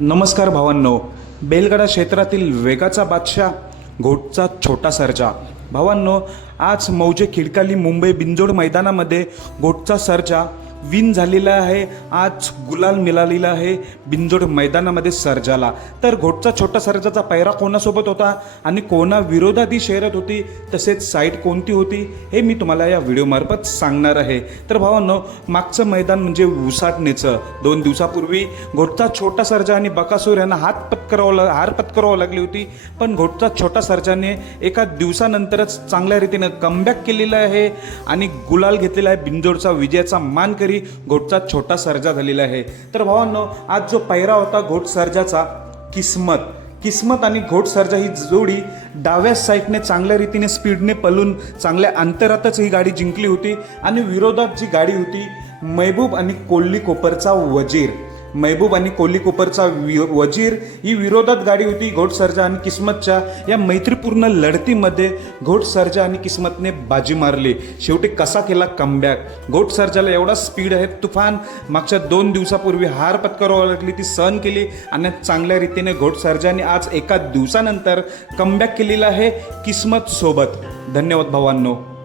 नमस्कार भावांनो. बेलगडा क्षेत्रातील वेगाचा बादशाह घोटचा छोटा सर्जा. भावांनो आज मौजे खिडकाली मुंबई बिंजोड मैदानामध्ये घोटचा सर्जा विन झालेला आहे. आज गुलाल मिळालेला आहे. बिंजोड मैदानामध्ये सर्जाला. तर घोटचा छोटा सर्जाचा पैरा कोणासोबत होता आणि कोणा विरोधात ही शर्यत होती तसेच साईट कोणती होती हे मी तुम्हाला या व्हिडिओमार्फत सांगणार आहे. तर भावांनो मागचं मैदान म्हणजे उसाटणीचं. दोन दिवसापूर्वी घोटचा छोटा सर्जा आणि बकासूर यांना हात पत्करावं हार पत्करावं लागली होती. पण घोटचा छोटा सर्जाने एका दिवसानंतरच चांगल्या रीतीनं कमबॅक केलेलं आहे आणि गुलाल घेतलेला आहे. बिंजोडचा विजयाचा मानकरी घोटचा छोटा सर्जा झालेला आहे. तर भावांनो आज जो पैरा होता घोट सर्जाचा किस्मत. किस्मत आणि घोट सर्जा ही जोडी डाव्या साईडने चांगल्या रीतीने स्पीडने पलून चांगल्या अंतरातच ही गाडी जिंकली होती. आणि विरोधात जी गाडी होती महबूब आणि कोल्ली कोपरचा वजीर. महबूब आणि कोल्ली कोपरचा वि- वजीर. ही विरोधात गाडी होती घोट सर्जा आणि किस्मतच्या. या मैत्रीपूर्ण लढतीमध्ये घोट सर्जा आणि किस्मतने बाजी मारली. शेवटी कसा केला कमबॅक? घोट सर्जाला एवढा स्पीड आहे तुफान. मागच्या दोन दिवसापूर्वी हार पत्करावं लागली ती सहन केली आणि चांगल्या रीतीने घोट सर्जाने आज एका दिवसानंतर कमबॅक केलेला आहे किस्मत सोबत. धन्यवाद भावांनो.